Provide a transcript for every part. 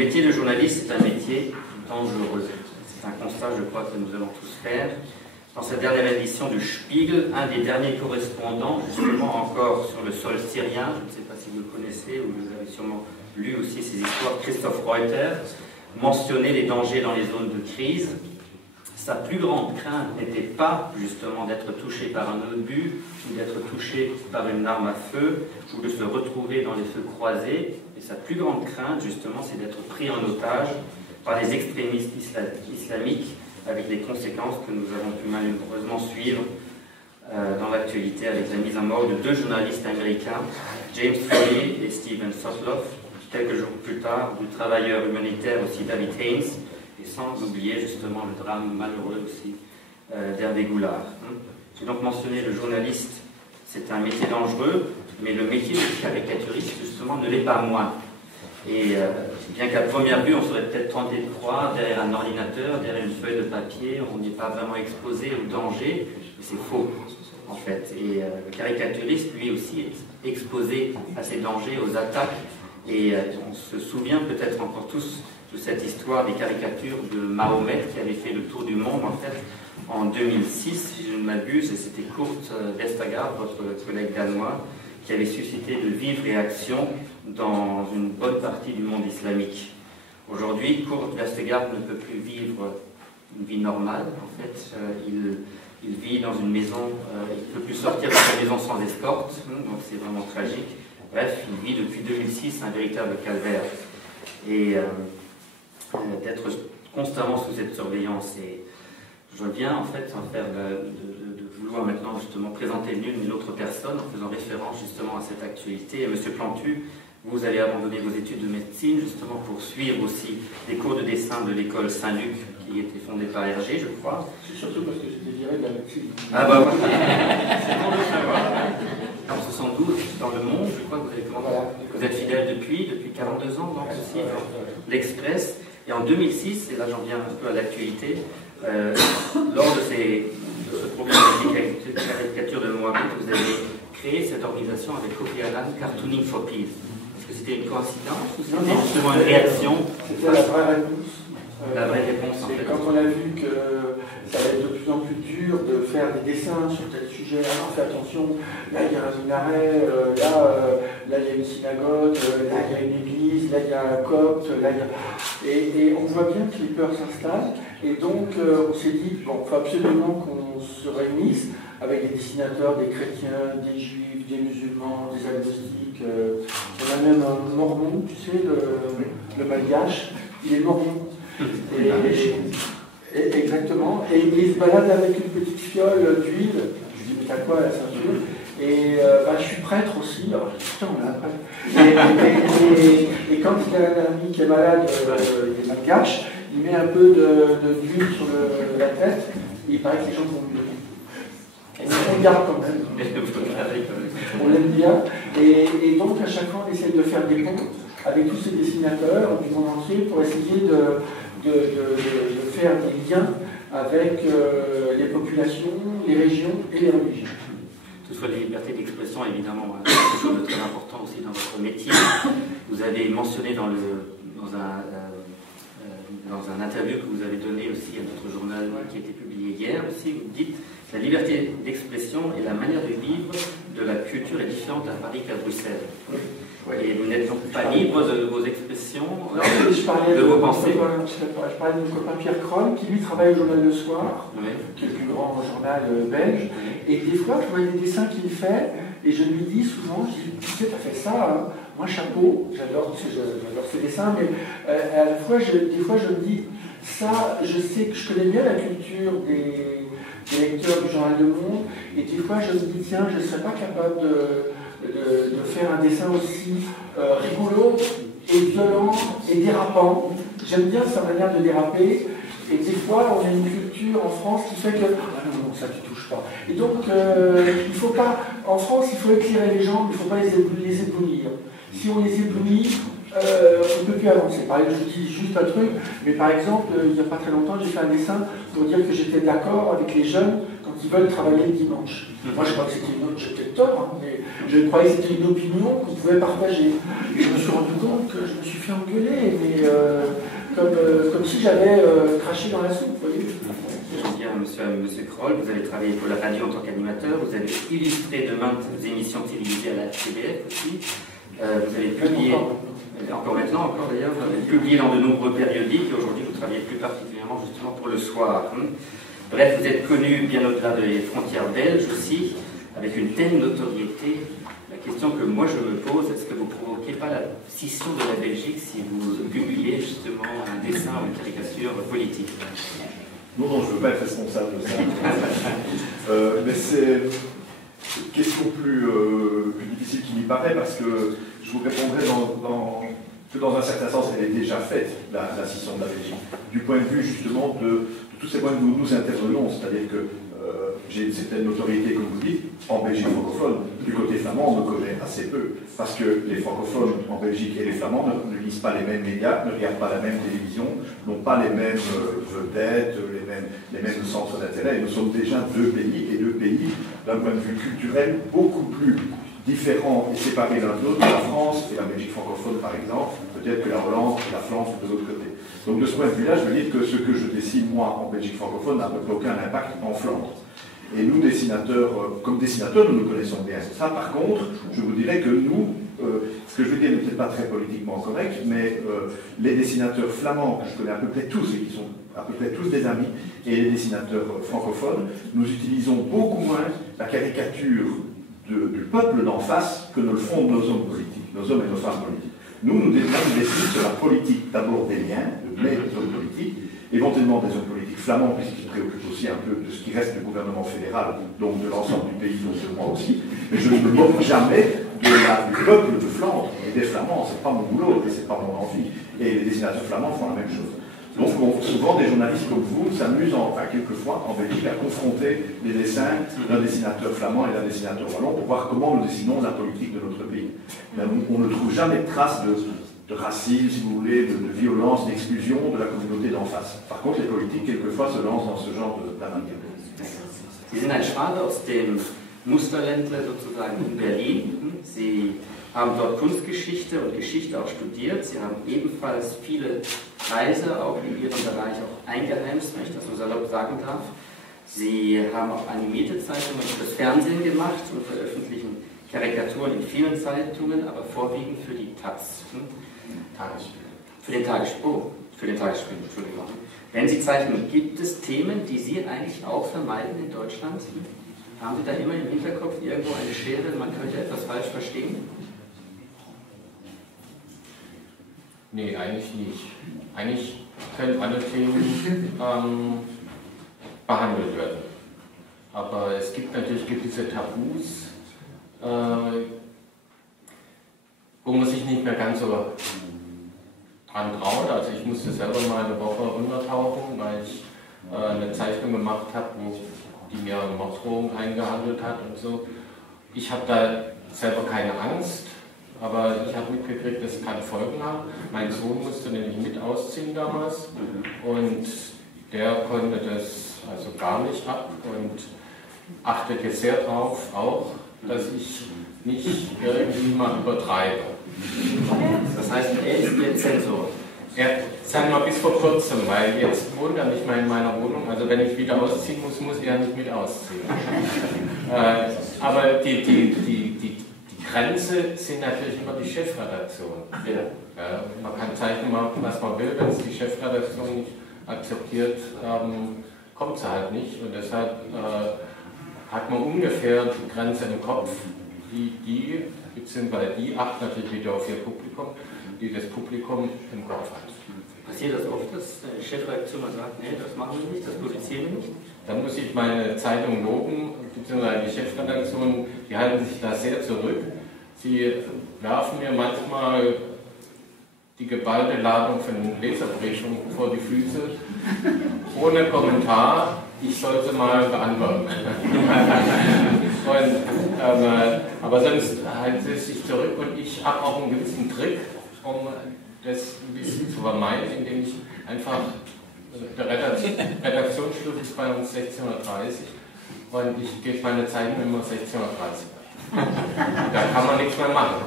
métier de journaliste, c'est un métier dangereux. C'est un constat, je crois, que nous allons tous faire. Dans cette dernière édition du Spiegel, un des derniers correspondants, justement encore sur le sol syrien, je ne sais pas si vous le connaissez ou vous avez sûrement lu aussi ces histoires, Christoph Reuter, mentionnait les dangers dans les zones de crise. Sa plus grande crainte n'était pas justement d'être touché par un obus, ou d'être touché par une arme à feu, ou de se retrouver dans les feux croisés. Et sa plus grande crainte, justement, c'est d'être pris en otage par les extrémistes islamiques, avec les conséquences que nous avons pu malheureusement suivre dans l'actualité avec la mise à mort de deux journalistes américains, James Foley et Steven Sotloff, quelques jours plus tard, du travailleur humanitaire aussi David Haines, et sans oublier justement le drame malheureux aussi d'Hervé Goulard. J'ai donc mentionné le journaliste, c'est un métier dangereux, mais le métier de caricaturiste justement ne l'est pas moins. Et bien qu'à première vue, on serait peut-être tenté de croire, derrière un ordinateur, derrière une feuille de papier, on n'est pas vraiment exposé au danger, mais c'est faux, en fait. Et le caricaturiste, lui aussi, est exposé à ces dangers, aux attaques, et on se souvient peut-être encore tous de cette histoire des caricatures de Mahomet qui avait fait le tour du monde, en fait, en 2006, si je ne m'abuse, et c'était Kurt Vestager, votre collègue danois, qui avait suscité de vives réactions dans une bonne partie du monde islamique. Aujourd'hui, Kurt Vestager ne peut plus vivre une vie normale, en fait. Il vit dans une maison, il ne peut plus sortir de sa maison sans escorte, donc c'est vraiment tragique. Bref, il vit depuis 2006 un véritable calvaire. Et d'être constamment sous cette surveillance. Et je viens en fait en faire de vouloir maintenant justement présenter l'une et l'autre personne en faisant référence justement à cette actualité. Et Monsieur Plantu, vous avez abandonné vos études de médecine justement pour suivre aussi des cours de dessin de l'école Saint-Luc qui était fondée par Hergé, je crois. C'est surtout parce que j'étais viré de la médecine. Ah bah oui, c'est bon de savoir. En 72, dans Le Monde, je crois que vous avez commencé. Voilà. Vous êtes fidèle depuis 42 ans donc aussi, dans l'Express. Et en 2006, et là j'en viens un peu à l'actualité, lors de ce problème de caricature de Mohamed, vous avez créé cette organisation avec Kofi Annan, Cartooning for Peace. Est-ce que c'était une coïncidence ou c'était justement une réaction? C'était la vraie réponse. La vraie réponse, en fait. Quand on a vu que ça allait être de plus en plus dur de faire des dessins sur tel sujet, alors fais attention, là il y a un minaret, là il y a une synagogue, là il y a une église, là il y a un copte, là il y a... Et on voit bien que les peurs s'installent, et donc on s'est dit, bon, il faut absolument qu'on se réunisse avec des dessinateurs, des chrétiens, des juifs, des musulmans, des agnostiques. On a même un mormon, tu sais, le malgache, il est mormon. Exactement. Et il se balade avec une petite fiole d'huile. Je lui dis, mais t'as quoi à la ceinture? Et je suis prêtre aussi. Alors, putain, on a un prêtre. Et quand il a un ami qui est malade, il est malgache, il met un peu d'huile sur la tête, et il paraît que les gens vont mieux. On le garde quand même. On l'aime bien. Et donc, à chaque fois, on essaie de faire des ponts avec tous ces dessinateurs du monde entier pour essayer de faire des liens avec les populations, les régions et les religions. Toutefois, la liberté d'expression, évidemment, c'est quelque chose de très important aussi dans votre métier. Vous avez mentionné dans un interview que vous avez donné aussi à notre journal qui a été publié hier aussi, vous dites la liberté d'expression et la manière de vivre de la culture est différente à Paris qu'à Bruxelles. Oui. Et vous n'êtes donc pas libre de vos expressions, de vos pensées. Je parlais de mon copain Pierre Kroll, qui lui travaille au journal Le Soir, qui est le plus grand journal belge. Et des fois, je vois des dessins qu'il fait, et je lui dis souvent, je dis, tu sais, tu as fait ça, hein. Moi chapeau, j'adore ces dessins, mais à la fois, des fois je me dis, ça, je sais que je connais bien la culture des lecteurs du journal Le Monde, et des fois je me dis, tiens, je ne serais pas capable de faire un dessin aussi rigolo et violent et dérapant. J'aime bien sa manière de déraper, et des fois on a une culture en France qui fait que ah non, ça tu touches pas. Et donc il faut pas, en France il faut éclairer les gens, il ne faut pas les éblouir. Si on les éblouit, on ne peut plus avancer. Par exemple, je dis juste un truc, mais par exemple, il n'y a pas très longtemps, j'ai fait un dessin pour dire que j'étais d'accord avec les jeunes quand qui veulent travailler le dimanche. Moi, je crois que c'était une autre, j'ai peut-être tort, hein, mais je croyais que c'était une opinion qu'on pouvait partager. Et je me suis rendu compte que je me suis fait engueuler, mais comme si j'avais craché dans la soupe, vous voyez. Je veux dire, monsieur Kroll, vous avez travaillé pour la radio en tant qu'animateur, vous avez illustré de maintes émissions télévisées à la TBF aussi, vous avez publié, encore maintenant, encore d'ailleurs, vous avez publié dans de nombreux périodiques, et aujourd'hui vous travaillez plus particulièrement justement pour le soir. Bref, vous êtes connu bien au-delà des frontières belges aussi, avec une telle notoriété. La question que moi je me pose, est-ce que vous ne provoquez pas la scission de la Belgique si vous publiez justement un dessin ou une caricature politique? Non, non, je ne veux pas être responsable de ça. Mais c'est une question plus difficile qu'il n'y paraît, parce que je vous répondrai que dans un certain sens, elle est déjà faite, la scission de la Belgique, du point de vue justement de tous ces points où nous intervenons, c'est-à-dire que j'ai une certaine notoriété, comme vous dites, en Belgique francophone. Du côté flamand, on me connaît assez peu, parce que les francophones en Belgique et les flamands ne lisent pas les mêmes médias, ne regardent pas la même télévision, n'ont pas les mêmes vedettes, les mêmes centres d'intérêt. Et nous sommes déjà deux pays d'un point de vue culturel beaucoup plus différents et séparés l'un de l'autre, la France et la Belgique francophone par exemple, peut-être que la Hollande et la Flandre de l'autre côté. Donc de ce point de vue-là, je veux dire que ce que je dessine moi en Belgique francophone n'a aucun impact en Flandre. Et nous, dessinateurs, comme dessinateurs, nous nous connaissons bien. Ça, par contre, je vous dirais que nous, ce que je veux dire n'est peut-être pas très politiquement correct, mais les dessinateurs flamands, que je connais à peu près tous, et qui sont à peu près tous des amis, et les dessinateurs francophones, nous utilisons beaucoup moins la caricature du peuple d'en face que ne le font nos hommes politiques, nos hommes et nos femmes politiques. Nous dessinons sur la politique, d'abord des liens, des hommes politiques, éventuellement des hommes politiques flamands, puisqu'ils se préoccupent aussi un peu de ce qui reste du gouvernement fédéral, donc de l'ensemble du pays, donc de moi aussi. Mais je ne me moque jamais du peuple de Flandre et des Flamands, c'est pas mon boulot et c'est pas mon envie. Et les dessinateurs flamands font la même chose. Donc souvent des journalistes comme vous s'amusent, enfin quelquefois en Belgique, à confronter les dessins d'un dessinateur flamand et d'un dessinateur wallon pour voir comment nous dessinons la politique de notre pays. Mais on ne trouve jamais de traces de racisme, si vous voulez, de violence, d'exclusion de la communauté d'en face. Par contre, les politiques, quelquefois, se lancent dans ce genre d'amalgame. Sie sind ein Schwabe aus dem Musterländle sozusagen in Berlin. Sie haben dort Kunstgeschichte und Geschichte auch studiert. Sie haben ebenfalls viele Preise auch in Ihrem Bereich auch eingeheimst, wenn ich das so salopp sagen darf. Sie haben auch animierte Zeitungen fürs Fernsehen gemacht und veröffentlichen Karikaturen in vielen Zeitungen, aber vorwiegend für die Taz. Für den Tagesspiegel, Entschuldigung. Wenn Sie zeichnen, gibt es Themen, die Sie eigentlich auch vermeiden in Deutschland? Haben Sie da immer im Hinterkopf irgendwo eine Schere, man könnte etwas falsch verstehen? Nee, eigentlich nicht. Eigentlich können alle Themen behandelt werden. Aber es gibt natürlich gewisse Tabus, wo man sich nicht mehr ganz so dran traut. Also ich musste selber mal eine Woche untertauchen, weil ich eine Zeichnung gemacht habe, die mir eine Morddrohung eingehandelt hat und so. Ich habe da selber keine Angst, aber ich habe mitgekriegt, dass es keine Folgen hat. Mein Sohn musste nämlich mit ausziehen damals und der konnte das also gar nicht ab und achtete sehr darauf auch, dass ich nicht irgendwie mal übertreibe. Das heißt, er ist Ihr Zensor? Sagen wir mal bis vor kurzem, weil jetzt wohnt er nicht mehr in meiner Wohnung, also wenn ich wieder ausziehen muss, muss er nicht mit ausziehen. Aber die Grenze sind natürlich immer die Chefredaktion. Ja, man kann zeichnen, was man will, wenn es die Chefredaktion nicht akzeptiert, kommt sie halt nicht und deshalb hat man ungefähr die Grenze im Kopf, beziehungsweise die achten natürlich wieder auf ihr Publikum, die das Publikum im Kopf hat. Passiert das oft, dass die Chefredaktion mal sagt, nee, das machen wir nicht, das produzieren wir nicht? Dann muss ich meine Zeitung loben, beziehungsweise die Chefredaktion, die halten sich da sehr zurück. Sie werfen mir manchmal die geballte Ladung von Leserbriefen vor die Füße, ohne Kommentar, ich sollte mal beantworten. Aber sonst halten sie sich zurück und ich habe auch einen gewissen Trick, um das ein bisschen zu vermeiden, indem ich einfach, der Redaktionsschluss ist bei uns 16:30 Uhr, Und ich gebe meine Zeiten immer 16:30 Uhr. Da kann man nichts mehr machen.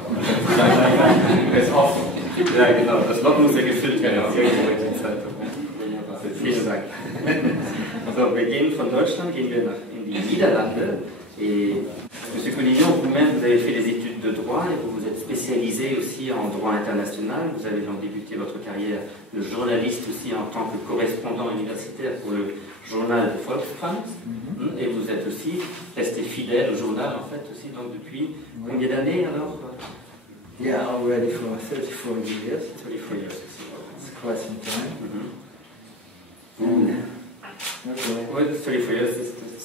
Das ist offen. Ja, genau. Das Loch muss ja gefüllt werden. Genau. Vielen Dank. Also, wir gehen von Deutschland, gehen wir in die Niederlande. Et Monsieur Collignon, vous-même, vous avez fait des études de droit et vous vous êtes spécialisé aussi en droit international. Vous avez donc débuté votre carrière de journaliste aussi en tant que correspondant universitaire pour le journal de Volkskrant. Et vous êtes aussi resté fidèle au journal, en fait, aussi, donc depuis combien d'années alors? Yeah, already for 34 years. 34 years. It's quite some time. Oui, 34 years,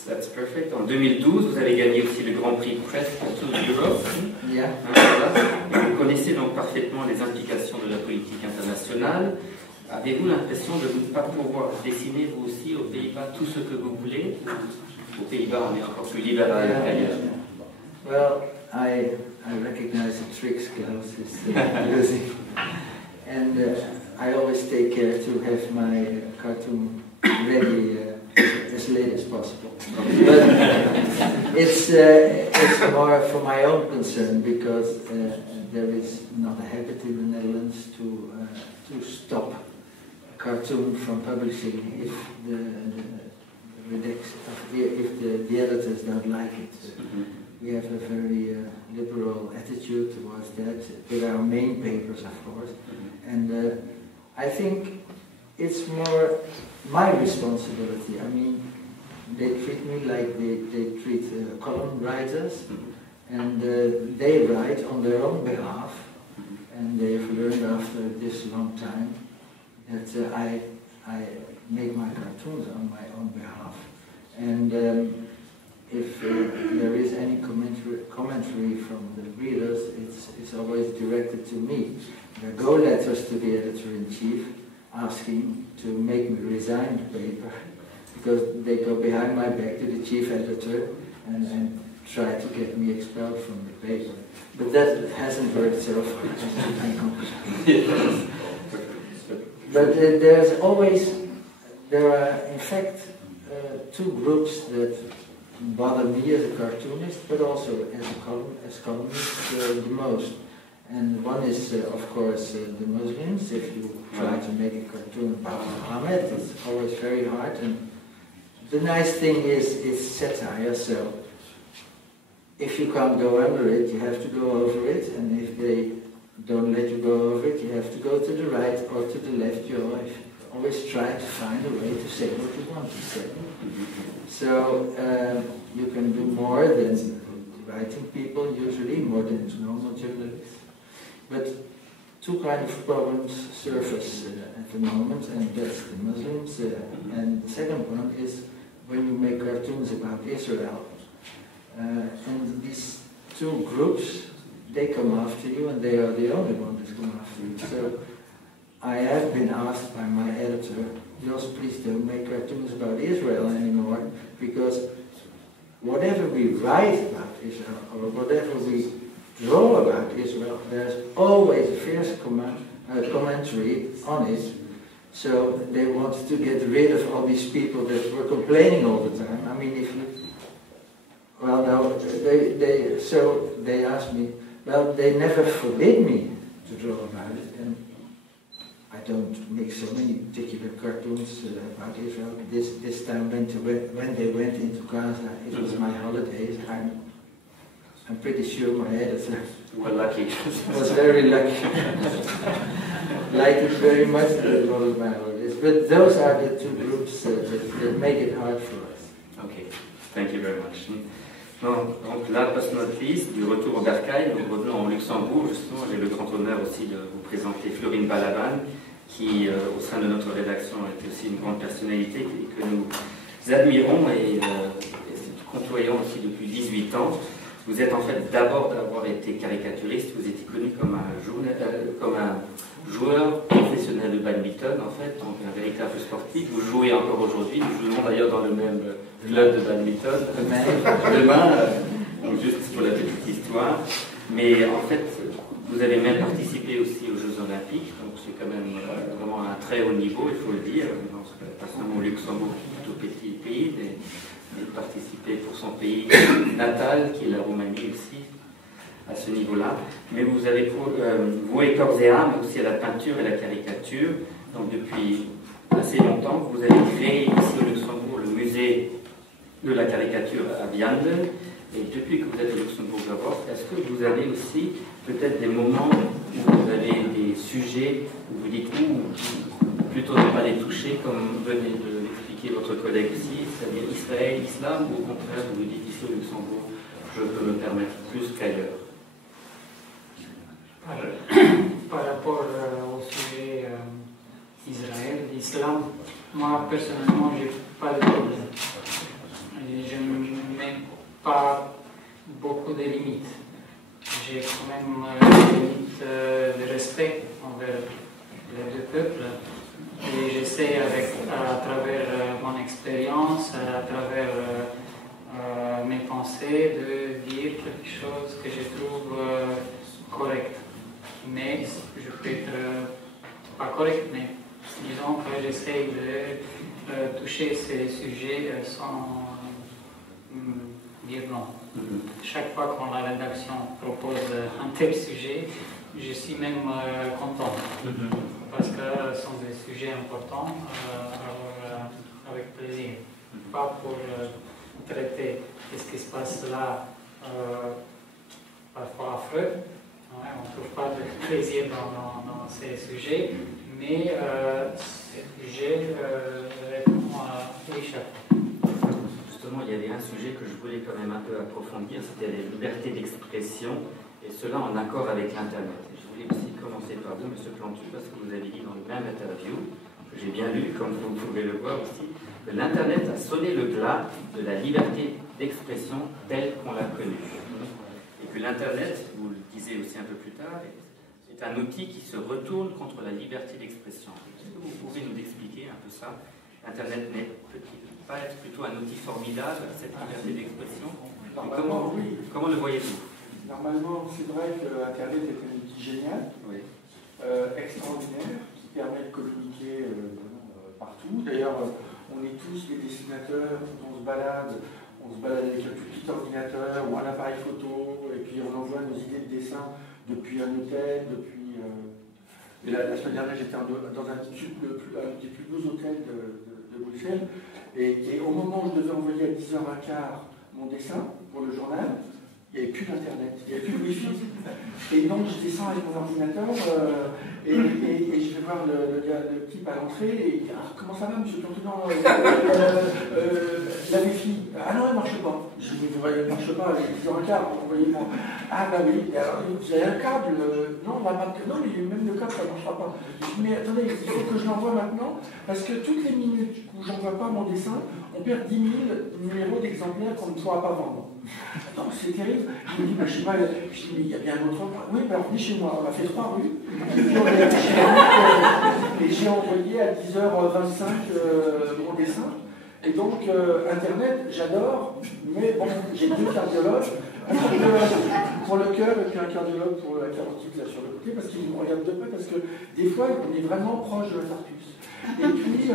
that's perfect. En 2012, vous avez gagné aussi le Grand Prix Press Tour Europe. Yeah. Voilà. Vous connaissez donc parfaitement les implications de la politique internationale. Avez-vous l'impression de ne pas pouvoir dessiner vous aussi aux Pays-Bas tout ce que vous voulez? Aux Pays-Bas, on est encore plus libéral qu'ailleurs. Well, I recognize the tricks Klaus is using, and I always take care to have my cartoon ready as late as possible. But it's more for my own concern because there is not a habit in the Netherlands to stop a cartoon from publishing if the editors don't like it. We have a very liberal attitude towards that, with our main papers, of course. And I think it's more my responsibility. I mean, they treat me like they treat column writers, and they write on their own behalf, and they've learned after this long time that I make my cartoons on my own behalf. And if there is any commentary from the readers, it's always directed to me. There go letters to the editor-in-chief asking to make me resign the paper, because they go behind my back to the chief editor and try to get me expelled from the paper. But that hasn't worked so far, as I know. But there are in fact two groups that bother me as a cartoonist, but also as columnist the most. And one is, of course, the Muslims. If you try to make a cartoon about Muhammad, it's always very hard. And the nice thing is it's satire, so if you can't go under it, you have to go over it. And if they don't let you go over it, you have to go to the right or to the left. You always try to find a way to say what you want to say. So you can do more than writing people, usually, more than normal journalists. But two kinds of problems surface at the moment, and that's the Muslims. And the second one is when you make cartoons about Israel. And these two groups, they come after you, and they are the only ones that come after you. So I have been asked by my editor, Jos, please don't make cartoons about Israel anymore, because whatever we write about Israel, or whatever we draw about Israel, there's always a fierce commentary on it. So they want to get rid of all these people that were complaining all the time. I mean, if you... Well, no, so they asked me, well, they never forbid me to draw about it, and I don't make so many particular cartoons about Israel. This time when they went into Gaza, it was my holidays. I'm pretty sure my editor was very lucky. Liked it very much that it was my holidays. But those are the two groups that make it hard for us. Okay, thank you very much. Bon, donc là, last but not least, du retour au bercail, nous revenons en Luxembourg, justement, j'ai le grand honneur aussi de vous présenter Florine Balaban, qui, au sein de notre rédaction, est aussi une grande personnalité que nous admirons et côtoyons aussi depuis 18 ans. Vous êtes en fait, d'abord d'avoir été caricaturiste, vous étiez connu comme un joueur professionnel de badminton, en fait, donc un véritable sportif. Vous jouez encore aujourd'hui, nous jouons d'ailleurs dans le même club de badminton demain, donc juste pour la petite histoire. Mais en fait, vous avez même participé aussi aux Jeux Olympiques, donc c'est quand même vraiment un très haut niveau, il faut le dire. Pas seulement au Luxembourg, qui est un tout petit pays, mais de participer pour son pays natal, qui est la Roumanie aussi, à ce niveau-là. Mais vous avez voué corps et âme aussi à la peinture et la caricature. Donc depuis assez longtemps, vous avez créé ici au Luxembourg le musée de la caricature à Vianden. Et depuis que vous êtes au Luxembourg d'abord, est-ce que vous avez aussi peut-être des moments où vous avez des sujets où vous dites plutôt ne pas les toucher, comme venait de l'expliquer votre collègue ici, c'est-à-dire Israël, Islam, ou au contraire vous vous dites ici au Luxembourg, je peux me permettre plus qu'ailleurs? Par rapport au sujet Israël, l'islam, moi personnellement, je n'ai pas de problème. Je ne mets pas beaucoup de limites. J'ai quand même des limites de respect envers les deux peuples. Et j'essaie, à travers mon expérience, à travers mes pensées, de dire quelque chose que je trouve correct. Mais je peux être pas correct, mais disons que j'essaie de toucher ces sujets sans dire non. Chaque fois quand la rédaction propose un tel sujet, je suis même content. Parce que ce sont des sujets importants, alors avec plaisir. Pas pour traiter ce qui se passe là, parfois affreux. Ouais, on ne trouve pas de plaisir dans ces sujets, mais ces sujets répondent oui chaque fois. Justement, il y avait un sujet que je voulais quand même un peu approfondir, c'était la liberté d'expression, et cela en accord avec l'Internet. Je voulais aussi commencer par vous, M. Plantu, parce que vous avez dit dans le même interview, que j'ai bien lu, comme vous pouvez le voir aussi, que l'Internet a sonné le glas de la liberté d'expression telle qu'on l'a connue. Et que l'Internet, vous le disiez aussi un peu plus tard, est un outil qui se retourne contre la liberté d'expression. Est-ce que vous pouvez nous expliquer un peu ça? L'Internet peut-il pas être plutôt un outil formidable, cette liberté d'expression? Comment le voyez-vous? Normalement, c'est vrai que Internet est un outil génial, oui. Extraordinaire, qui permet de communiquer partout. D'ailleurs, on est tous des dessinateurs, on se balade avec un tout petit ordinateur ou un appareil photo, et puis on envoie nos idées de dessin depuis un hôtel, Et la semaine dernière, j'étais dans un des plus beaux hôtels de Bruxelles, et au moment où je devais envoyer à 10h15 mon dessin pour le journal, il n'y avait plus d'internet, il n'y avait plus de wifi. Et donc je descends avec mon ordinateur et je vais voir le type à l'entrée et il dit « Ah, comment ça va, monsieur Plantenant la wifi? Ah non, elle ne marche pas. » Je dis « Mais elle ne marche pas, elle est 10h15, envoyez-moi. » Ah bah oui, alors, vous avez un câble? Non, non, mais même le câble, ça ne marchera pas. Je dis « Mais attendez, il faut que je l'envoie maintenant, parce que toutes les minutes où je n'envoie pas mon dessin, on perd 10 000 numéros d'exemplaires qu'on ne pourra pas vendre. » Non, c'est terrible. Je me dis, je sais pas, mais il y a bien un autre endroit. Oui, alors venez chez moi, on a fait 3 rues. Et puis on est allé chez moi, et j'ai envoyé à 10h25 mon dessin. Et donc, Internet, j'adore, mais bon, j'ai 2 cardiologues, un cardiologue pour le cœur et puis un cardiologue pour la carotide là sur le côté, parce qu'ils me regardent de près, parce que des fois, on est vraiment proche de l'infarctus. Et puis,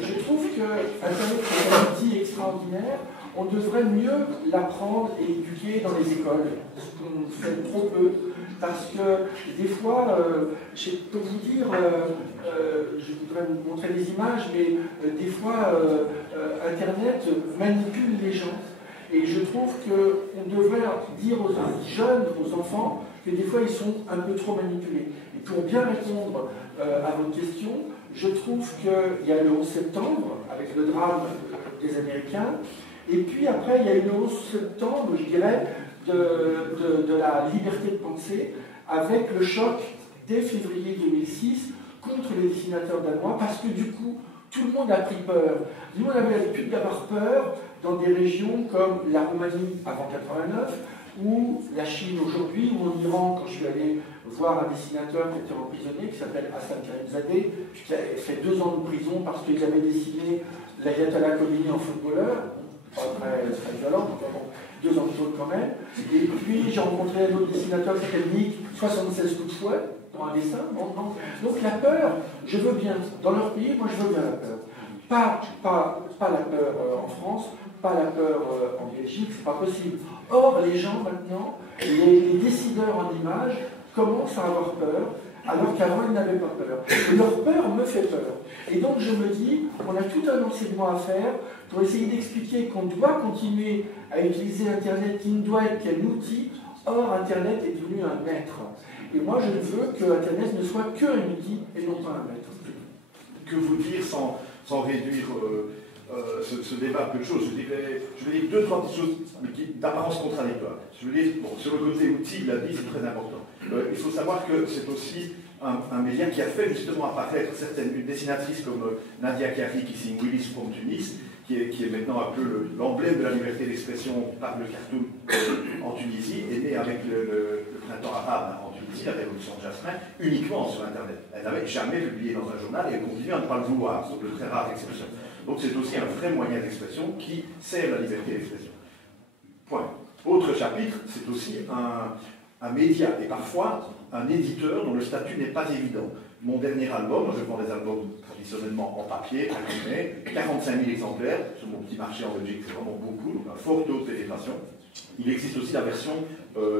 je trouve que Internet est un outil extraordinaire. On devrait mieux l'apprendre et l'éduquer dans les écoles, ce qu'on fait trop peu. Parce que des fois, je peux vous dire, je voudrais vous montrer des images, mais des fois, Internet manipule les gens. Et je trouve qu'on devrait dire aux jeunes, aux enfants, que des fois, ils sont un peu trop manipulés. Et pour bien répondre à votre question, je trouve qu'il y a le 11 septembre, avec le drame des Américains, et puis après, il y a eu le 11 septembre, je dirais, de la liberté de penser, avec le choc dès février 2006 contre les dessinateurs danois, parce que du coup, tout le monde a pris peur. Tout le monde avait l'habitude d'avoir peur dans des régions comme la Roumanie avant 89, ou la Chine aujourd'hui, ou en Iran, quand je suis allé voir un dessinateur qui était emprisonné, qui s'appelle Hassan Karimzadeh, qui a fait 2 ans de prison parce qu'il avait dessiné l'Ayatollah Khomeini en footballeur. Pas très violent, donc bon, 2 ans de jaune quand même. Et puis j'ai rencontré un autre dessinateur qui s'appelle Nick, 76 coups de fouet dans un dessin. Donc la peur, je veux bien. Dans leur pays, moi je veux bien la peur. Pas la peur en France, pas la peur en Belgique, c'est pas possible. Or, les gens maintenant, les décideurs en images, commencent à avoir peur, alors qu'avant ils n'avaient pas peur. Et leur peur me fait peur. Et donc je me dis, on a tout un enseignement à faire pour essayer d'expliquer qu'on doit continuer à utiliser Internet, qui ne doit être qu'un outil. Or, Internet est devenu un maître. Et moi, je veux que Internet ne soit qu'un outil et non pas un maître. Que vous dire sans réduire ce débat à peu de choses? Je vais dire deux, trois petites choses d'apparence contradictoire. Je veux dire, bon, sur le côté outil, la vie, c'est très important. Il faut savoir que c'est aussi un média qui a fait justement apparaître une dessinatrice comme Nadia Kari, qui signe Willis from Tunis, qui est maintenant un peu l'emblème de la liberté d'expression par le cartoon en Tunisie, est née avec le printemps arabe en Tunisie, la révolution de Jasmin, uniquement sur Internet. Elle n'avait jamais publié dans un journal et elle continue à ne pas le vouloir, sauf de très rares exceptions. Donc c'est aussi un vrai moyen d'expression qui sert la liberté d'expression. Point. Autre chapitre, c'est aussi un média et parfois un éditeur dont le statut n'est pas évident. Mon dernier album, je vends des albums traditionnellement en papier, imprimé, 45 000 exemplaires, sur mon petit marché en Belgique, c'est vraiment beaucoup, donc un fort taux de pénétration. Il existe aussi la version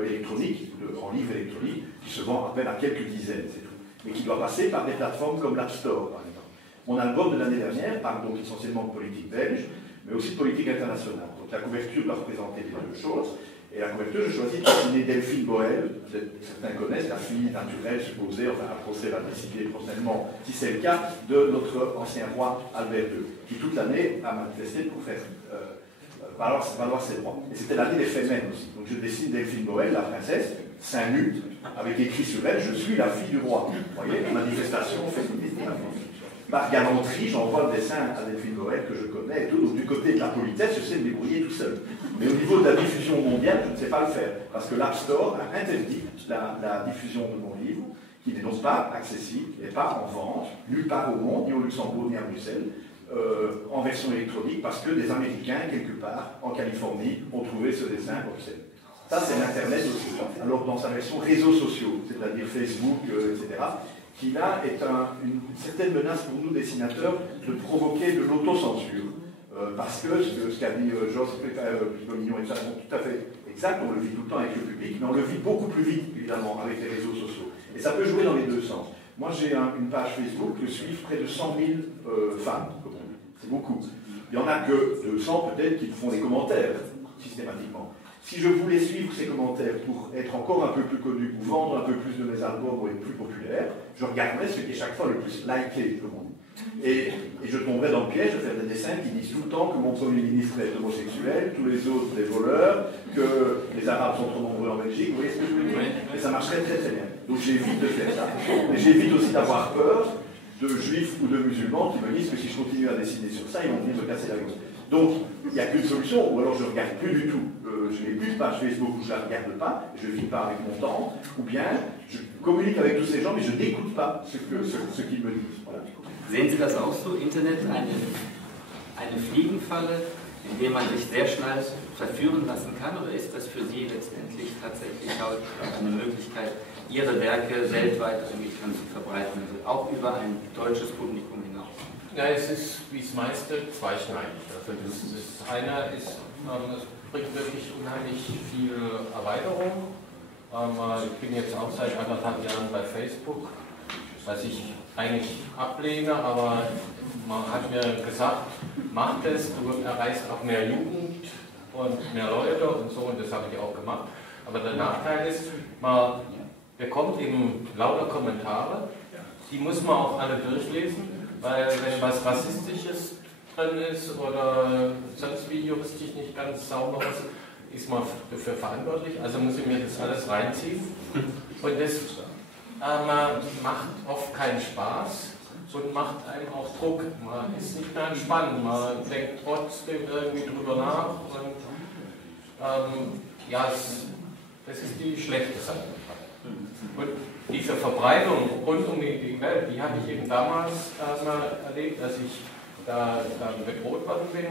électronique, en livre électronique, qui se vend à peine à quelques dizaines, c'est tout, mais qui doit passer par des plateformes comme l'App Store, par exemple. Mon album de l'année dernière parle donc essentiellement de politique belge, mais aussi de politique internationale. Donc la couverture doit représenter les deux choses. Et la couverture, je choisis de dessiner Delphine Boel, certains connaissent, la fille naturelle supposée, enfin un procès va décider prochainement, si c'est le cas, de notre ancien roi Albert II, qui toute l'année a manifesté pour faire valoir ses droits. Et c'était l'année des Femen aussi. Donc je dessine Delphine Boel, la princesse, seins nus, avec écrit sur elle, je suis la fille du roi. Vous voyez, manifestation féministe. Par galanterie, j'envoie le dessin à Delphine Boel que je connais et tout. Donc du côté de la politesse, je sais me débrouiller tout seul. Mais au niveau de la diffusion mondiale, je ne sais pas le faire. Parce que l'App Store a interdit la diffusion de mon livre, qui n'est donc pas accessible, n'est pas en vente, nulle part au monde, ni au Luxembourg, ni à Bruxelles, en version électronique, parce que des Américains, quelque part, en Californie, ont trouvé ce dessin obscène. Ça, c'est l'Internet aussi. Alors dans sa version réseaux sociaux, c'est-à-dire Facebook, etc., qui là est une certaine menace pour nous dessinateurs de provoquer de l'autocensure. Parce que ce qu'a dit Joss Mignon et ça sont tout à fait exact, on le vit tout le temps avec le public, mais on le vit beaucoup plus vite, évidemment, avec les réseaux sociaux. Et ça peut jouer dans les deux sens. Moi, j'ai une page Facebook que suivent près de 100 000 fans. C'est beaucoup. Il n'y en a que 200 peut-être qui font des commentaires, systématiquement. Si je voulais suivre ces commentaires pour être encore un peu plus connu, pour vendre un peu plus de mes albums ou être plus populaire, je regarderais ce qui est chaque fois le plus liké, comme on dit. Et je tomberais dans le piège de faire des dessins qui disent tout le temps que mon Premier ministre est homosexuel, tous les autres des voleurs, que les Arabes sont trop nombreux en Belgique, vous voyez ce que je veux dire? Et ça marcherait très très bien. Donc j'évite de faire ça. Mais j'évite aussi d'avoir peur de juifs ou de musulmans qui me disent que si je continue à dessiner sur ça, ils vont venir me casser la gueule. Donc, il n'y a qu'une solution, ou alors je ne regarde plus du tout. Je n'ai plus de page Facebook où je ne la regarde pas, je ne vis pas avec mon temps, ou bien je communique avec tous ces gens, mais je n'écoute pas ce qu'ils me disent. Voilà. Sehen Sie das auch so? Internet eine Fliegenfalle, in der man sich sehr schnell verführen lassen kann, oder ist das für Sie letztendlich tatsächlich auch eine Möglichkeit, Ihre Werke weltweit irgendwie zu verbreiten, auch über ein deutsches Publikum hinaus? Ja, es ist wie das meiste zweischneidig. Also das eine ist, es bringt wirklich unheimlich viel Erweiterung. Ich bin jetzt auch seit 1,5 Jahren bei Facebook, was ich eigentlich ablehne, aber man hat mir gesagt, mach das, du erreichst auch mehr Jugend und mehr Leute und so, und das habe ich auch gemacht. Aber der Nachteil ist, man bekommt eben lauter Kommentare, die muss man auch alle durchlesen. Weil wenn was Rassistisches drin ist oder sonst wie juristisch nicht ganz sauber ist man dafür verantwortlich. Also muss ich mir das alles reinziehen. Und das macht oft keinen Spaß und macht einem auch Druck. Man ist nicht mehr entspannt, man denkt trotzdem irgendwie drüber nach. Und ja, das ist die schlechte Seite. Und diese Verbreitung rund um die Welt, die habe ich eben damals erlebt, als ich da bedroht worden bin.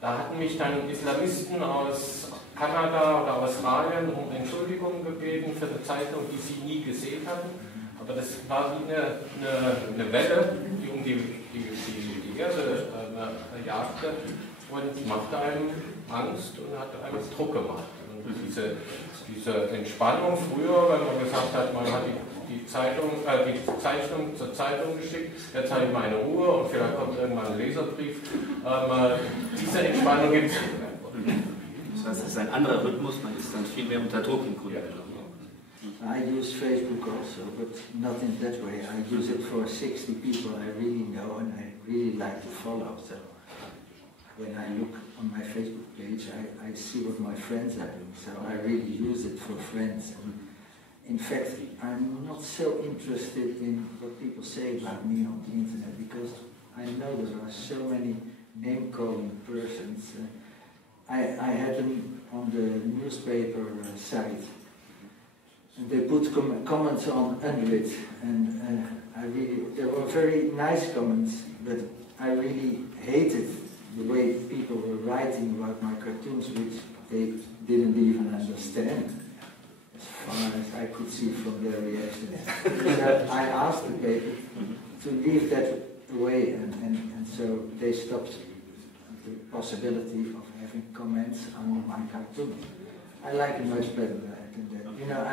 Da hatten mich dann Islamisten aus Kanada oder Australien um Entschuldigung gebeten für eine Zeichnung, die sie nie gesehen hatten. Aber das war wie eine Welle, die um die Erde jagte und machte einem Angst und hat einem Druck gemacht. Und diese Entspannung früher, wenn man gesagt hat, man hat die Zeichnung zur Zeitung geschickt, jetzt habe ich meine Ruhe und vielleicht kommt irgendwann ein Leserbrief. Diese Entspannung gibt es nicht mehr. Das heißt, es ist ein anderer Rhythmus, man ist dann viel mehr unter Druck im Grunde. I use Facebook also, but not in that way. I use it for 60 people I really know and I really like to follow. So when I look on my Facebook page, I see what my friends are doing. So I really use it for friends. And in fact, I'm not so interested in what people say about me on the internet because I know there are so many name-calling persons. I had them on the newspaper site. And they put comments on under it, and there were very nice comments, but I really hated the way people were writing about my cartoons, which they didn't even understand, as far as I could see from their reactions. So I asked the paper to leave that away, and so they stopped the possibility of having comments on my cartoons. I like it much better than that. You know,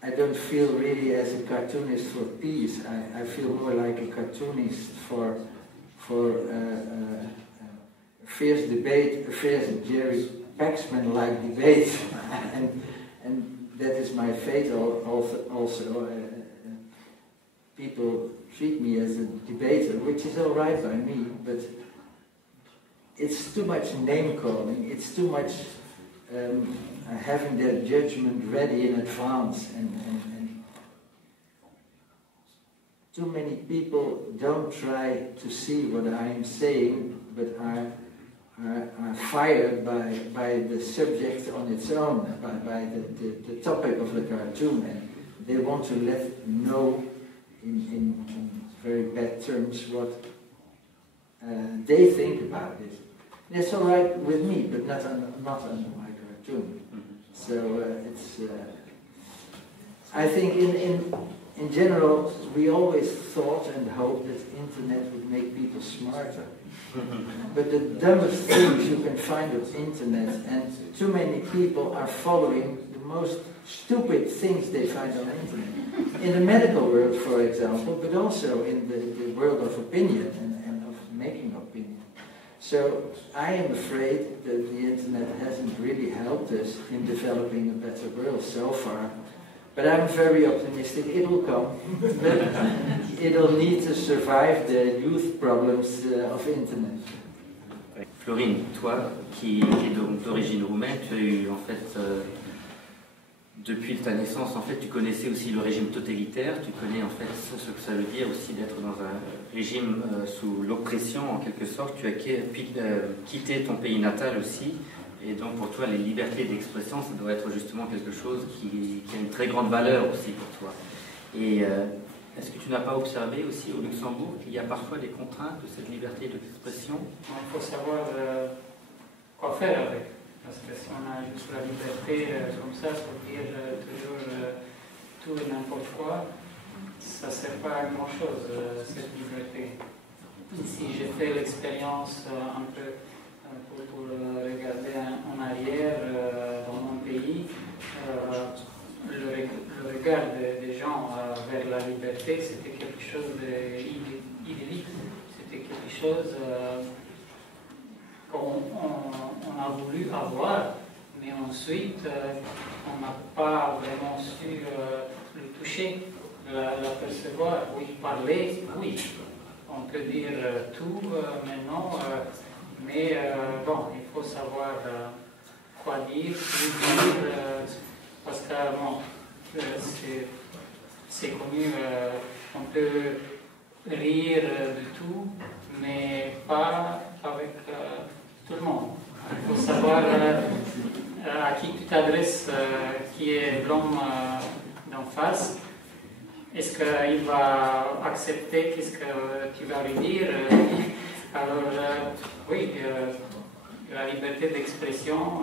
I don't feel really as a cartoonist for peace. I feel more like a cartoonist for fierce debate, a fierce Jerry Paxman-like debate, and that is my fate also. People treat me as a debater, which is all right by me, but it's too much name-calling, it's too much having their judgment ready in advance, and too many people don't try to see what I am saying, but are fired by the subject on its own, by the topic of the cartoon, and they want to let know in very bad terms what they think about it. That's all right with me, but not under my cartoon. So it's. I think in general we always thought and hoped that internet would make people smarter. But the dumbest things you can find on internet, and too many people are following the most stupid things they find on the internet. In the medical world, for example, but also in the world of opinion and of making opinion. So I am afraid that the internet hasn't really helped us in developing a better world so far. But I'm very optimistic it will come. But it'll need to survive the youth problems of internet. Florine, toi qui es donc d'origine roumaine, tu as eu en fait depuis ta naissance, en fait, tu connaissais aussi le régime totalitaire, tu connais en fait ce que ça veut dire aussi d'être dans un régime sous l'oppression en quelque sorte. Tu as quitté ton pays natal aussi, et donc pour toi les libertés d'expression, ça doit être justement quelque chose qui a une très grande valeur aussi pour toi. Et est-ce que tu n'as pas observé aussi au Luxembourg qu'il y a parfois des contraintes de cette liberté d'expression? Il faut savoir quoi faire avec. Parce que si on a juste la liberté comme ça, pour dire toujours tout et n'importe quoi, ça ne sert pas à grand-chose, cette liberté. Si j'ai fait l'expérience un peu pour regarder en arrière dans mon pays, le regard des gens vers la liberté, c'était quelque chose d'idyllique. C'était quelque chose qu'on a voulu avoir, mais ensuite on n'a pas vraiment su le toucher, l'apercevoir. Oui, parler, oui, on peut dire tout maintenant, mais bon, il faut savoir quoi dire, parce que bon, c'est connu, on peut rire de tout, mais pas avec tout le monde. Il faut savoir à qui tu t'adresses, qui est l'homme d'en face. Est-ce qu'il va accepter qu'est-ce que tu vas lui dire? Alors, oui, la liberté d'expression,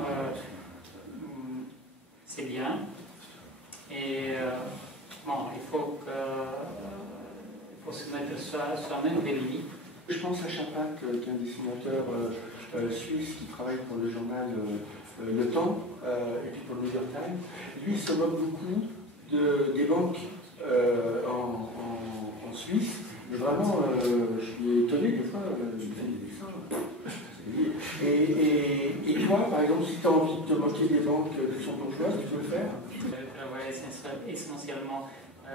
c'est bien. Et bon, il faut se mettre soi-même des limites. Je pense à Chapak, qui est un dessinateur suisse qui travaille pour le journal Le Temps et puis pour le New York Times. Lui, il se moque beaucoup des banques en Suisse. Mais vraiment, je suis étonné des fois, il fait des dessins. Et toi, par exemple, si tu as envie de te moquer des banques luxembourgeoises, tu peux le faire? Je travaille essentiellement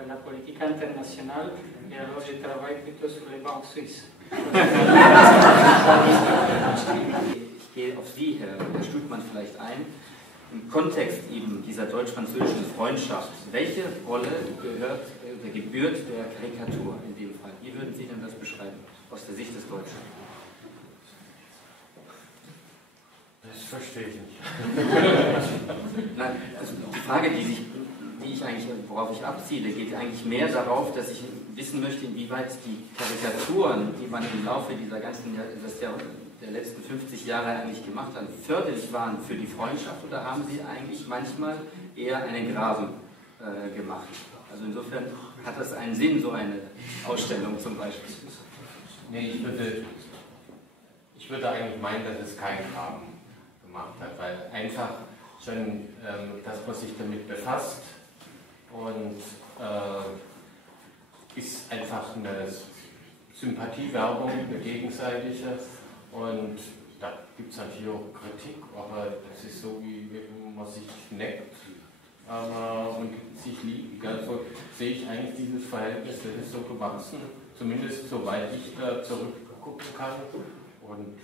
la politique internationale et alors je travaille plutôt sur les banques suisses. Ich gehe auf Sie, Herr Stutmann, vielleicht ein. Im Kontext eben dieser deutsch-französischen Freundschaft, welche Rolle gehört oder gebührt der Karikatur in dem Fall? Wie würden Sie denn das beschreiben, aus der Sicht des Deutschen? Das verstehe ich nicht. Nein, also die Frage, worauf ich abziele, geht eigentlich mehr darauf, dass ich wissen möchte, inwieweit die Karikaturen, die man im Laufe der letzten 50 Jahre eigentlich gemacht hat, förderlich waren für die Freundschaft oder haben sie eigentlich manchmal eher einen Graben gemacht? Also insofern hat das einen Sinn, so eine Ausstellung zum Beispiel. Nee, ich würde eigentlich meinen, dass es keinen Graben gemacht hat, weil einfach schon, dass man sich damit befasst und ist einfach eine Sympathiewerbung, eine gegenseitige, und da gibt es natürlich auch Kritik, aber das ist so, wie wenn man sich neckt und sich liebt. Also sehe ich eigentlich dieses Verhältnis, das ist so gewachsen, zumindest soweit ich da zurückgucken kann. Und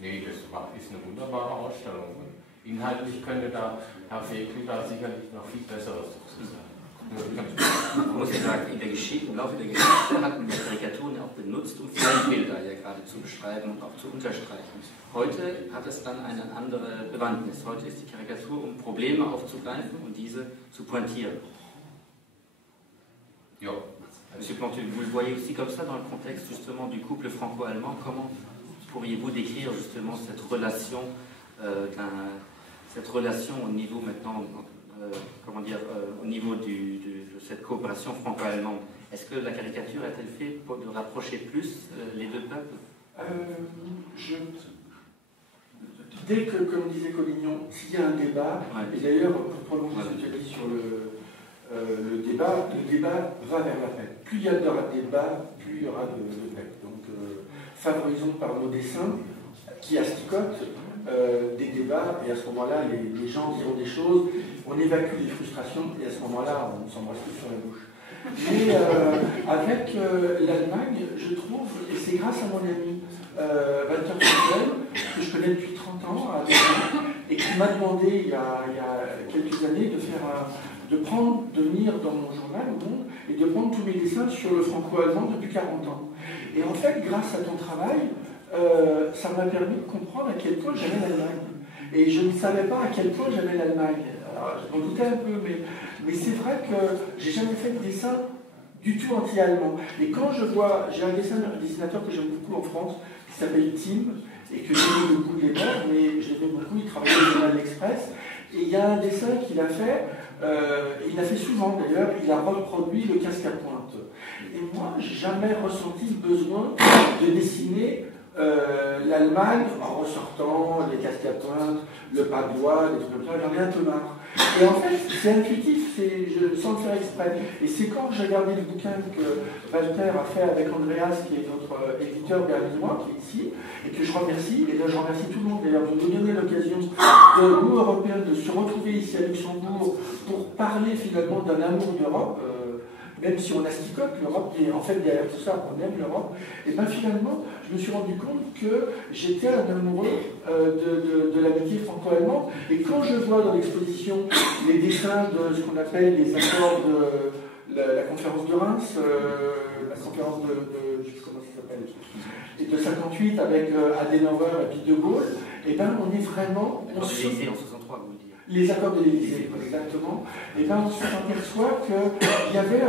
nee, das ist eine wunderbare Ausstellung. Und inhaltlich könnte da Herr Fekl da sicherlich noch viel Besseres dazu sagen. Man muss ja sagen, im Laufe der Geschichte hat man die Karikaturen ja auch benutzt, um Feindbilder ja gerade zu beschreiben und auch zu unterstreichen. Heute hat es dann eine andere Bewandtnis. Heute ist die Karikatur, um Probleme aufzugreifen und diese zu pointieren. Ja. Monsieur Plantu, vous le voyez aussi comme ça dans le contexte justement du couple franco-allemand. Comment pourriez-vous décrire justement cette relation au niveau maintenant, au niveau de cette coopération franco-allemande? Est-ce que la caricature a-t-elle fait pour de rapprocher plus les deux peuples? Dès que, comme disait Collignon, s'il y a un débat, et d'ailleurs, pour prolonger ce que tu as dit sur le débat va vers la paix. Plus il y aura de débat, plus il y aura de paix. Donc, favorisons par nos dessins qui asticotent des débats, et à ce moment-là, les gens diront des choses, on évacue les frustrations, et à ce moment-là, on s'embrasse tous sur la bouche. Mais avec l'Allemagne, je trouve, et c'est grâce à mon ami Walter Fugel, que je connais depuis 30 ans à Berlin, et qui m'a demandé il y a quelques années de venir dans mon journal au Monde et de prendre tous mes dessins sur le franco-allemand depuis 40 ans. Et en fait, grâce à ton travail, ça m'a permis de comprendre à quel point j'aimais l'Allemagne. Et je ne savais pas à quel point j'aimais l'Allemagne. Alors, je m'en doutais un peu, mais c'est vrai que j'ai jamais fait de dessin du tout anti-allemand. Et quand je vois, j'ai un dessinateur que j'aime beaucoup en France, qui s'appelle Tim, et que j'aime beaucoup les bords, mais je l'aimais beaucoup, il travaillait au Journal de l'Express, et il y a un dessin qu'il a fait, il l'a fait souvent d'ailleurs, il a reproduit le casque à pointe. Et moi, j'ai jamais ressenti le besoin de dessiner l'Allemagne en ressortant les casques à pointe, le pas de doigt, des trucs comme ça, j'en ai un peu marre. Et en fait, c'est intuitif, sans le faire exprès. Et c'est quand j'ai regardé le bouquin que Walter a fait avec Andreas, qui est notre éditeur berlinois, qui est ici, et que je remercie, et là je remercie tout le monde d'ailleurs de nous donner l'occasion, de nous Européens, de se retrouver ici à Luxembourg pour parler finalement d'un amour d'Europe. Même si on asticote l'Europe, et en fait derrière tout ça, on aime l'Europe, et bien finalement, je me suis rendu compte que j'étais un amoureux de l'amitié franco-allemande, et quand je vois dans l'exposition les dessins de ce qu'on appelle les accords de la conférence de Reims, la conférence je sais comment ça s'appelle, et de 58 avec Adenauer et puis De Gaulle, et bien on est vraiment... L'Élysée en 63, vous le dites. Les accords de l'Élysée, exactement. Et bien on s'aperçoit qu'il y avait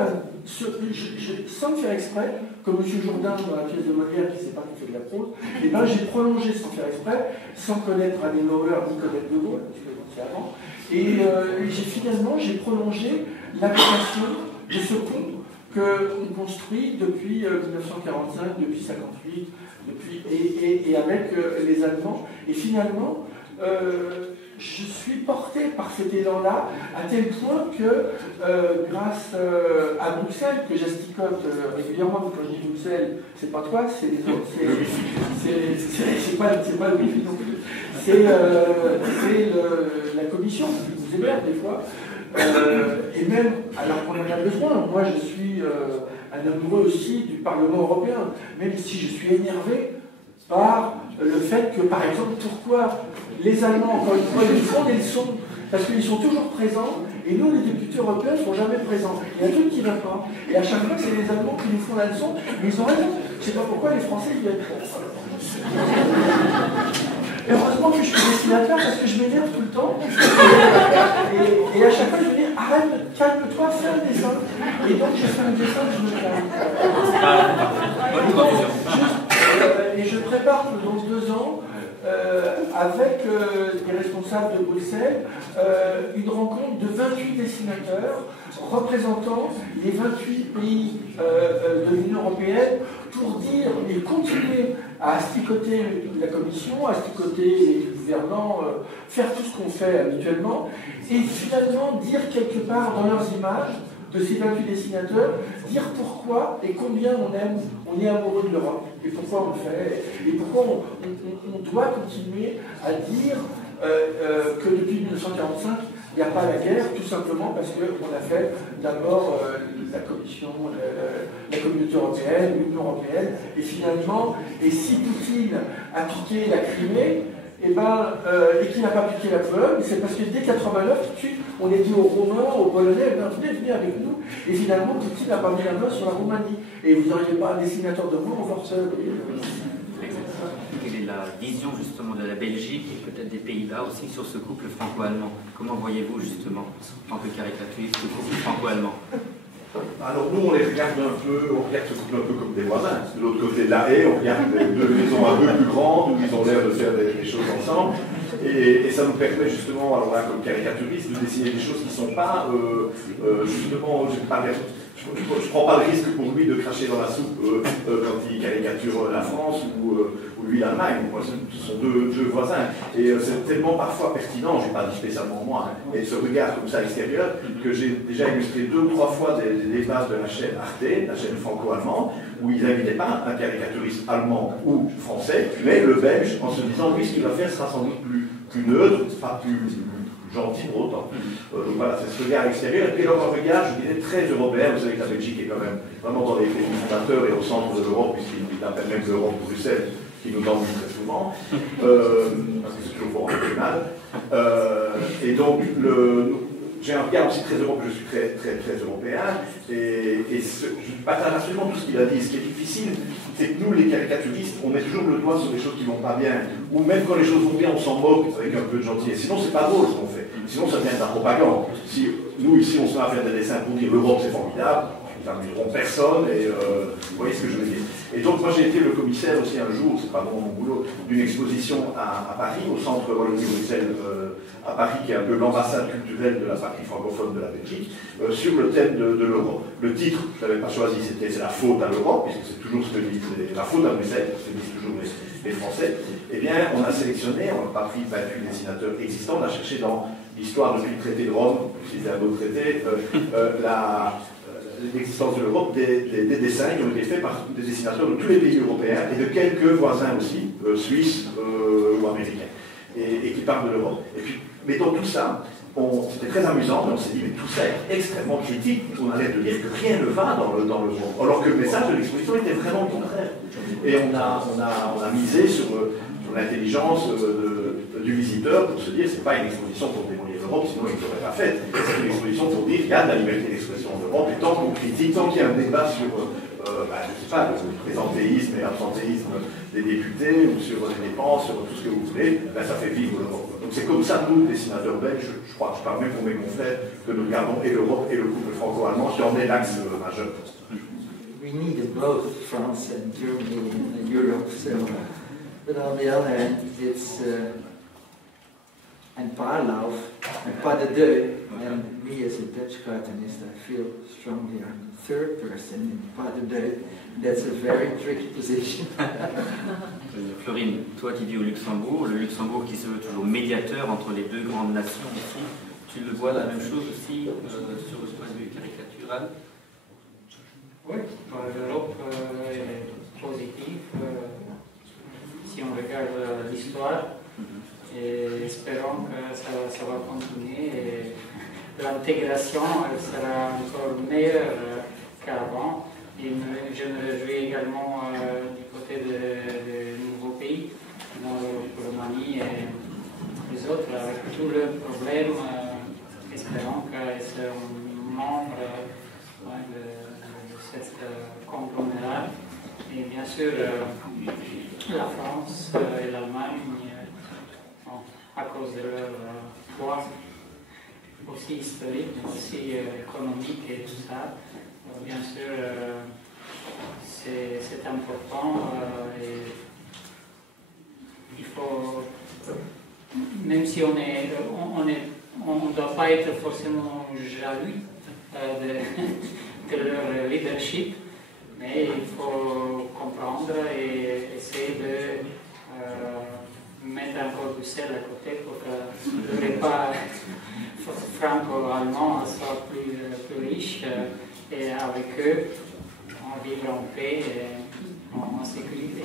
sans le faire exprès, comme M. Jourdain dans la pièce de Molière qui ne sait pas qu'il fait de la prose, et bien j'ai prolongé sans faire exprès, sans connaître Adenauer ni connaître De Gaulle, parce que c'est avant, et finalement j'ai prolongé l'application de ce pont qu'on construit depuis 1945, depuis 1958, et avec les Allemands. Et finalement, je suis porté par cet élan-là, à tel point que, grâce à Bruxelles, que j'asticote régulièrement, quand je dis Bruxelles, c'est pas toi, c'est les autres, c'est pas le wifi non plus, c'est la commission qui vous émerde des fois, et même alors qu'on en a besoin. Moi, je suis un amoureux aussi du Parlement européen, même si je suis énervé par le fait que, par exemple, pourquoi les Allemands, encore une fois, ils font des leçons, parce qu'ils sont toujours présents, et nous, les députés européens, ne sont jamais présents. Il y a un truc qui ne va pas. Et à chaque fois, c'est les Allemands qui nous font la leçon, mais ils ont raison. Je ne sais pas pourquoi les Français, ils viennent. Heureusement que je suis dessinateur, parce que je m'énerve tout le temps. Et à chaque fois, je me dis, arrête, calme-toi, fais un dessin. Et donc, je fais un dessin, je me calme. Et je prépare dans 2 ans, avec les responsables de Bruxelles, une rencontre de 28 dessinateurs représentant les 28 pays de l'Union européenne pour dire et continuer à asticoter la Commission, à asticoter les gouvernants, faire tout ce qu'on fait habituellement, et finalement dire quelque part dans leurs images de ces 28 dessinateurs, dire pourquoi et combien on est amoureux de l'Europe, et pourquoi on le fait, et pourquoi on doit continuer à dire que depuis 1945, il n'y a pas la guerre, tout simplement parce qu'on a fait d'abord la Commission, la Communauté européenne, l'Union européenne, et finalement, et si Poutine a piqué la Crimée, et qu'il n'a pas piqué la Pologne, c'est parce que dès 89, tout de suite, on est dit aux Romains, aux Polonais, venez avec nous, et finalement, Poutine n'a pas mis la main sur la Roumanie. Et vous n'auriez pas un dessinateur de moi en forceur. Quelle est la vision justement de la Belgique et peut-être des Pays-Bas aussi sur ce couple franco-allemand? Comment voyez-vous justement, en tant que caricaturiste, ce couple franco-allemand? Alors nous, on les regarde on regarde ce couple un peu comme des voisins. De l'autre côté de la haie, on regarde 2 maisons un peu plus grandes, où ils ont l'air de faire des choses ensemble. Et ça nous permet justement, alors là, comme caricaturiste, de dessiner des choses qui ne sont pas, justement, je ne prends pas le risque pour lui de cracher dans la soupe quand il caricature la France ou lui l'Allemagne. Ce sont deux voisins. Et c'est tellement parfois pertinent, je n'ai pas dit spécialement moi, mais ce regard comme ça extérieur, que j'ai déjà illustré 2 ou 3 fois des bases de la chaîne Arte, la chaîne franco-allemande, où ils n'invitaient pas un caricaturiste allemand ou français, mais le belge, en se disant, oui, ce qu'il va faire sera sans doute plus neutre, pas plus gentil pour autant. Donc voilà, c'est ce regard extérieur. Et puis alors un regard, je dirais, très européen. Vous savez que la Belgique est quand même vraiment dans les pays fondateurs et au centre de l'Europe, puisqu'il appelle même l'Europe Bruxelles, qui nous ennuie très souvent, parce que c'est toujours fort régional. Et donc, j'ai un regard aussi très européen, je suis très européen, et je partage absolument tout ce qu'il a dit. Ce qui est difficile, c'est que nous, les caricaturistes, on met toujours le doigt sur les choses qui ne vont pas bien, ou même quand les choses vont bien, on s'en moque avec un peu de gentillesse. Sinon, c'est pas drôle ce qu'on fait. Sinon, ça devient de la propagande. Si nous, ici, on se met à faire des dessins pour dire l'Europe, c'est formidable, ils n'amuseront personne, et vous voyez ce que je veux dire. Et donc, moi, j'ai été le commissaire aussi un jour, c'est pas vraiment mon boulot, d'une exposition à Paris, au centre Wallonie-Bruxelles à Paris, qui est un peu l'ambassade culturelle de la partie francophone de la Belgique, sur le thème de l'Europe. Le titre, je ne l'avais pas choisi, c'est la faute à l'Europe, puisque c'est toujours ce que disent la faute à Bruxelles, c'est ce que disent toujours les Français. Eh bien, on a sélectionné, on n'a pas pris 28 dessinateurs existants, on a cherché dans l'histoire depuis le traité de Rome, si c'est un autre traité, l'existence de l'Europe, des dessins qui ont été faits par des dessinateurs de tous les pays européens et de quelques voisins aussi, suisses ou américains, et qui parlent de l'Europe. Et puis, mettons tout ça, c'était très amusant, mais on s'est dit, mais tout ça est extrêmement critique, on allait de dire que rien ne va dans le monde, alors que le message de l'exposition était vraiment le contraire. Et on a misé sur l'intelligence du visiteur pour se dire, c'est pas une exposition pour démolir l'Europe, sinon il ne l'aurait pas faite. C'est une exposition pour dire, il y a de la liberté d'expression en Europe, et tant qu'on critique, tant qu'il y a un débat sur, je ne sais pas, le présentéisme et l'absentéisme des députés, ou sur les dépenses, sur tout ce que vous voulez, ça fait vivre l'Europe. Donc c'est comme ça, nous, dessinateurs belges, je crois que je parle même pour mes confrères, que nous regardons et l'Europe et le couple franco-allemand, qui en est l'axe majeur. We need both France and Germany and Europe, so, but on the other hand, it's and Paarlauf Pas de deux. And me as a Dutch cartoonist, I feel strongly I'm the third person in pas de deux. That's a very tricky position. Florine, toi qui vis au Luxembourg, le Luxembourg qui se veut toujours médiateur entre les deux grandes nations ici, tu le vois la même chose aussi sur le point de vue caricatural? Oui, l'Europe est positive si on regarde l'histoire et espérons que ça va continuer. Et l'intégration sera encore meilleure qu'avant. Et je me réjouis également du côté des nouveaux pays, la Roumanie et les autres, avec tous leurs problèmes, espérons qu'ils seront membres de cette conglomérat. Et bien sûr, la France et l'Allemagne, à cause de leur poids aussi historique, mais aussi économique et tout ça, bien sûr, c'est important et il faut, même si on ne doit pas être forcément jaloux de leur leadership, mais il faut comprendre et essayer de mettre encore du sel à côté pour que le repas franco-allemand soit plus riche et avec eux, on vivre en paix et en sécurité.